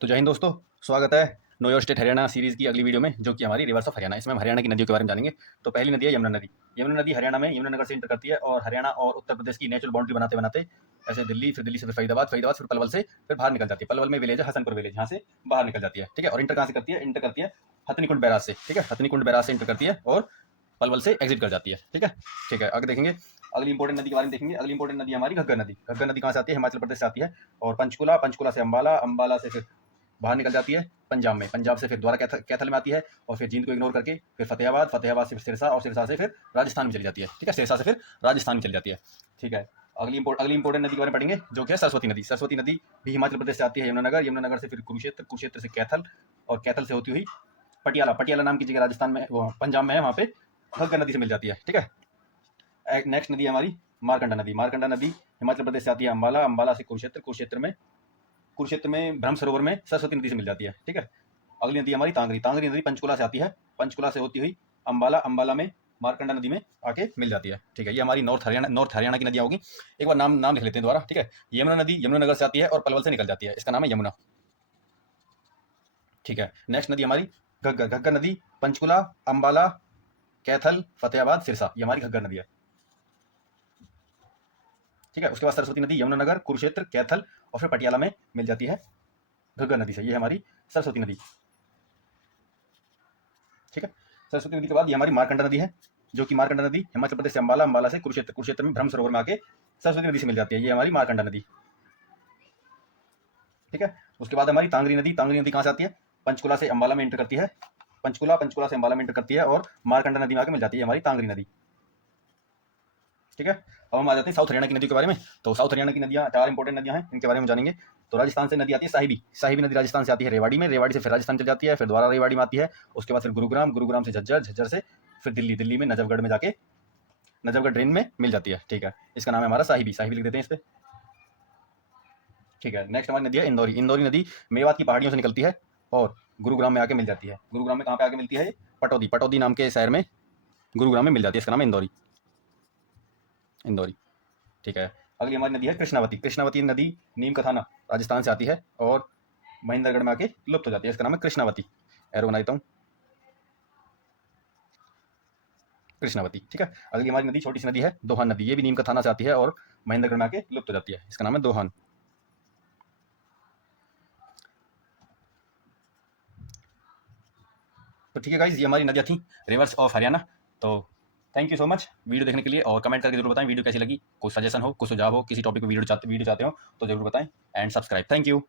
तो जय हिंद दोस्तों, स्वागत है know your state Haryana series की अगली वीडियो में, जो कि हमारी रिवर्स ऑफ हरियाणा। इसमें हम हरियाणा की नदियों के बारे में जानेंगे। तो पहली नदी है यमुना नदी। यमुना नदी हरियाणा में यमुनानगर से इंटर करती है और हरियाणा और उत्तर प्रदेश की नेचुरल बाउंड्री बनाते बनाते ऐसे दिल्ली, फिर दिल्ली से फिर फरीदाबाद, फरीदाबाद फिर पलवल से फिर बाहर निकल जाती है। पलवल में विलेज है हसनपुर विलेज, यहाँ से बाहर निकल जाती है। ठीक है, और इंटर कहाँ से करती है? इंटर करती है हथनीकुंड बैराज से। ठीक है, हथनीकुंड बैराज से इंटर करती है और पलवल से एग्जिट कर जाती है। ठीक है, ठीक है, आगे देखेंगे। अगली इंपॉर्टेंट नदी के बारे में देखेंगे। अगली इंपॉर्टेंट नदी हमारी घग्गर नदी। घग्गर नदी कहाँ से आती है? हिमाचल प्रदेश से आती है और पंचकुला, पंचकुला से अंबाला, अंबाला से फिर बाहर निकल जाती है पंजाब में, पंजाब से फिर द्वारा कैथल में आती है और फिर जींद को इग्नोर करके फिर फतेहाबाद, फतेहाबाद से फिर सिरसा और सिरसा से फिर राजस्थान में चली जाती है। ठीक है, सिरसा से फिर राजस्थान में चली जाती है। ठीक है, अगली इंपॉर्टेंट नदी के बारे में पढ़ेंगे, जो कि है सरस्वती नदी। सरस्वती नदी भी हिमाचल प्रदेश से आती है यमुनानगर, यमुनानगर से फिर कुरुक्षेत्र, कुरुक्षेत्र से कैथल और कैथल से होती हुई पटियाला, पटियाला नाम की जगह राजस्थान में, वो पंजाब में है, वहाँ पे घग्गर नदी से मिल जाती है। ठीक है, नेक्स्ट नदी है हमारी मारकंडा नदी। मारकंडा नदी हिमाचल प्रदेश से आती है अंबाला, अंबाला से कुरुक्षेत्र, कुरुक्षेत्र में ब्रह्म सरोवर में सरस्वती नदी से मिल जाती है। ठीक है, अगली नदी हमारी तांगरी। तांगरी नदी पंचकुला से आती है, पंचकुला से होती हुई अंबाला, अंबाला में मारकंडा नदी में आके मिल जाती है। ठीक है, ये हमारी नॉर्थ हरियाणा की नदियाँ होगी। एक बार नाम नाम लिख लेते हैं दोबारा। ठीक है, यमुना नदी यमुनानगर से आती है और पलवल से निकल जाती है, इसका नाम है यमुना। ठीक है, नेक्स्ट नदी हमारी घग्गर। घग्गर नदी पंचकुला, अंबाला, कैथल, फतेहाबाद, सिरसा, ये हमारी घग्गर नदी है। ठीक है, उसके बाद सरस्वती नदी यमुनानगर, कुरुक्षेत्र, कैथल और फिर पटियाला में मिल जाती है घग्गर नदी से। ये हमारी सरस्वती नदी। ठीक है, सरस्वती नदी के बाद ये हमारी मारकंडा नदी है, जो कि मारकंडा नदी हिमाचल प्रदेश से अंबाला, अंबाला से कुरुक्षेत्र, कुरुक्षेत्र में ब्रह्म सरोवर में आके सरस्वती नदी से मिल जाती है। ये हमारी मारकंडा नदी। ठीक है, उसके बाद हमारी तांगरी नदी। तांगरी नदी कहाँ से आती है? पंचकुला से अंबाला में इंटर करती है, पंचकुला, पंचकुला से अंबाला में इंटर करती है और मारकंडा नदी में आके मिल जाती है हमारी तांगरी नदी। ठीक है, अब हम आ जाते हैं साउथ हरियाणा की नदियों के बारे में। तो साउथ हरियाणा की नदियाँ, चार इंपॉर्टेंट नदियाँ हैं, इनके बारे में जानेंगे। तो राजस्थान से नदी आती है साहिबी। साहिबी नदी राजस्थान से आती है रेवाड़ी में, रेवाड़ी से फिर राजस्थान चल जाती है, फिर दोबारा रेवाड़ी में आती है। उसके बाद फिर गुरुग्राम, गुरुग्राम से झज्जर, झज्जर से फिर दिल्ली, दिल्ली में नजफगढ़ में जाके नजफगढ़ ड्रेन में मिल जाती है। ठीक है, इसका नाम है हमारा साहिबी। साहिबी लिख देते हैं इस पे। ठीक है, नेक्स्ट हमारी नदी है इंदौरी। इंदौरी नदी मेवात की पहाड़ियों से निकलती है और गुरुग्राम में आके मिल जाती है। गुरुग्राम में कहाँ पे आके मिलती है? पटौदी, पटौदी नाम के शहर में गुरुग्राम में मिल जाती है, इसका नाम है इंदौरी। इंदौरी। ठीक है, अगली हमारी नदी है कृष्णावती। कृष्णावती नदी नीम का थाना राजस्थान से आती है और महेंद्रगढ़ में आके लुप्त हो जाती है, इसका नाम है कृष्णावती। एरो बना देता हूँ, कृष्णावती। ठीक है, अगली हमारी नदी छोटी सी नदी है दोहान नदी। ये भी नीम का थाना से आती है और महेंद्रगढ़ में आके लुप्त हो जाती है, इसका नाम है दोहान। तो ठीक है गाइज, ये हमारी नदियाँ थी रिवर्स ऑफ हरियाणा। तो thank you so much video देखने के लिए, और कमेंट करके जरूर बताएं वीडियो कैसी लगी। कोई सजेशन हो, कोई सुझाव हो, किसी टॉपिक पर वीडियो चाहते हो तो जरूर बताएं। And subscribe. Thank you.